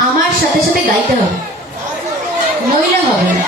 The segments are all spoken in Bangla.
আমার সাথে সাথে গাইতে হবে। নইলে হবে না।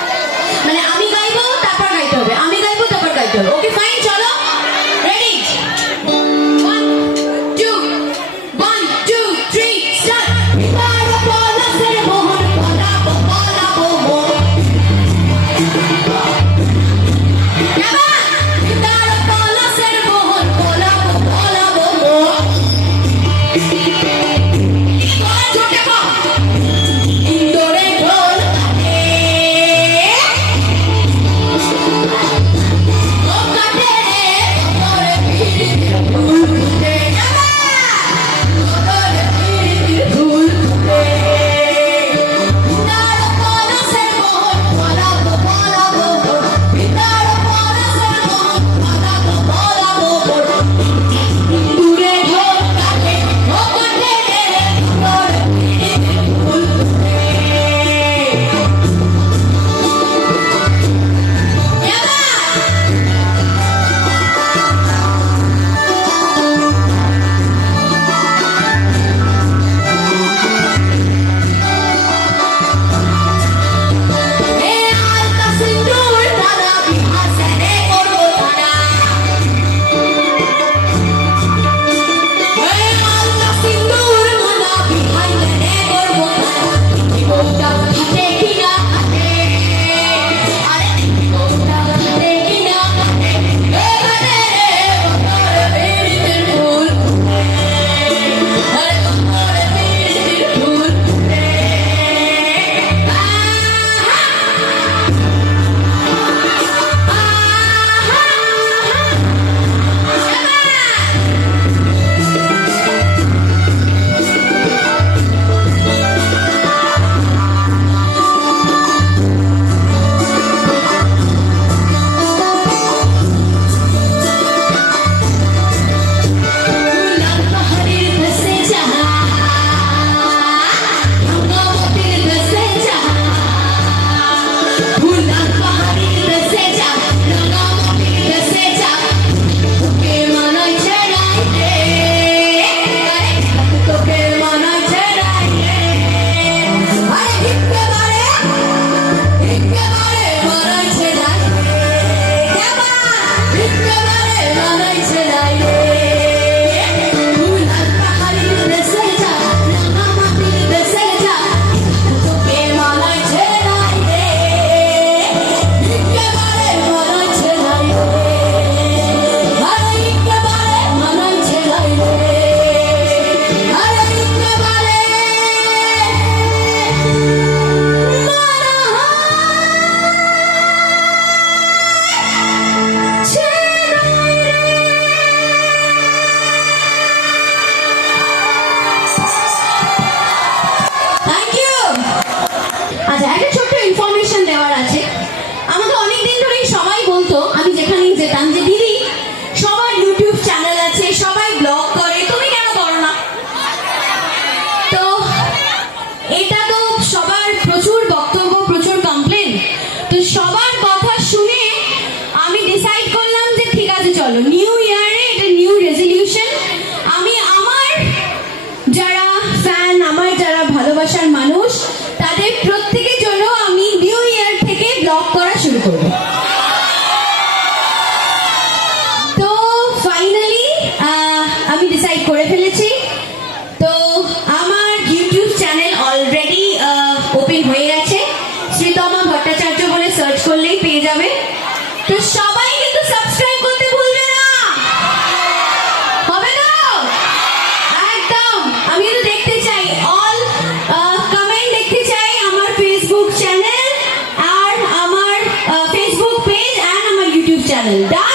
거예요. channel. Die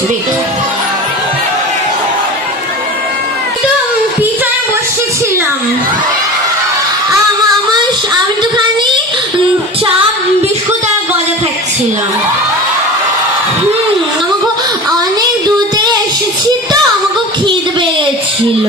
আসবে। আমার আমি চাপ বিস্কুট আর আমাকে অনেক দূর এসেছি তো আমাকে খিদ বেড়েছিল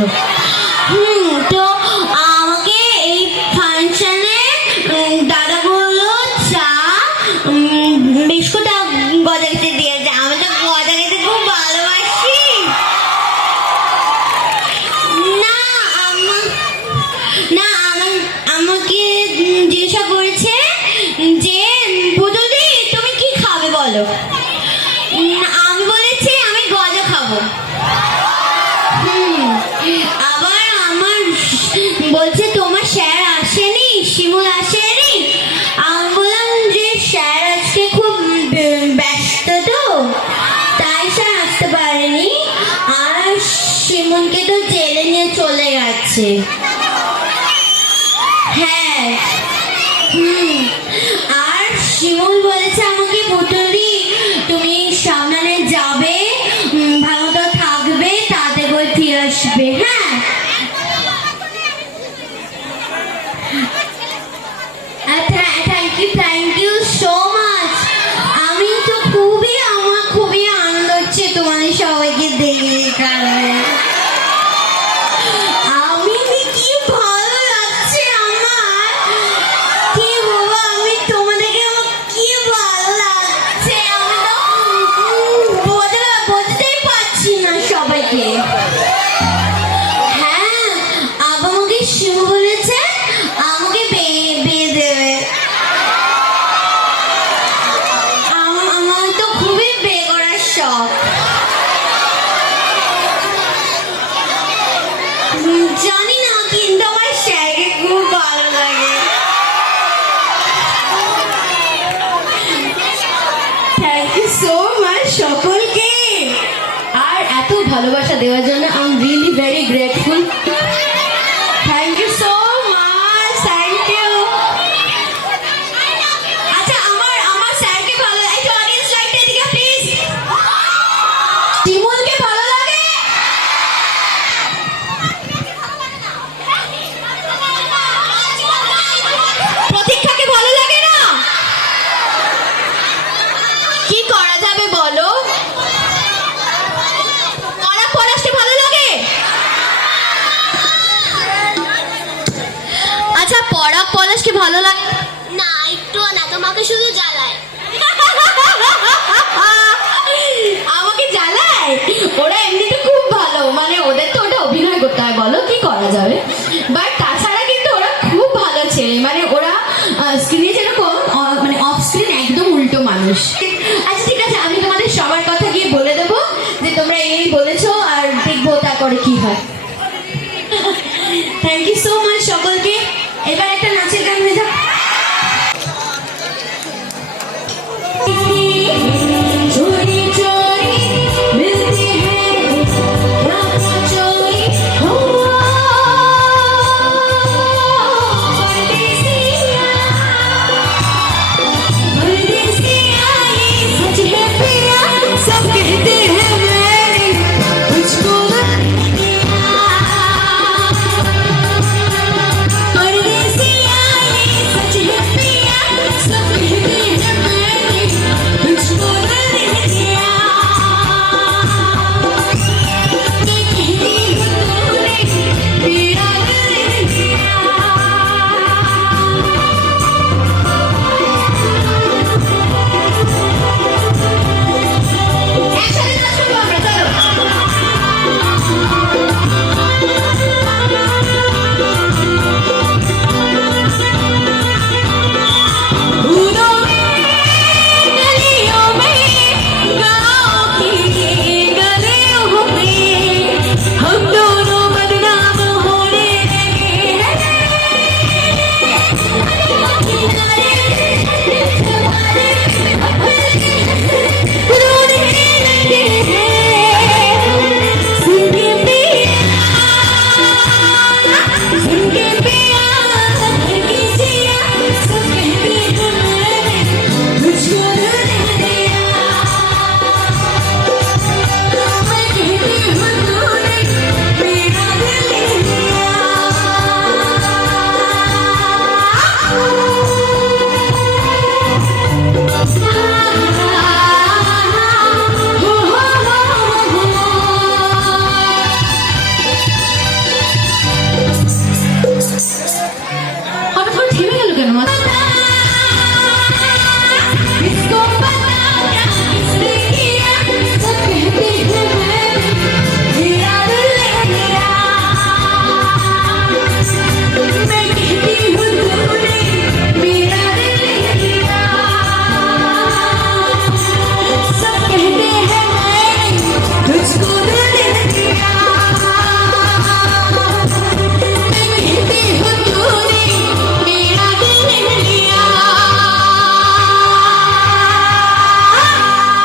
八 they I'm really very grateful পলাশকে ভালো লাগে? না একটু না তোমাকে শুধু জ্বালায়। আমাকে জ্বালায়? ওরা এমনিতে খুব ভালো। মানে ওদের তো ওটা অভিনয় করতে হয়। বলো কি করা যাবে? বাট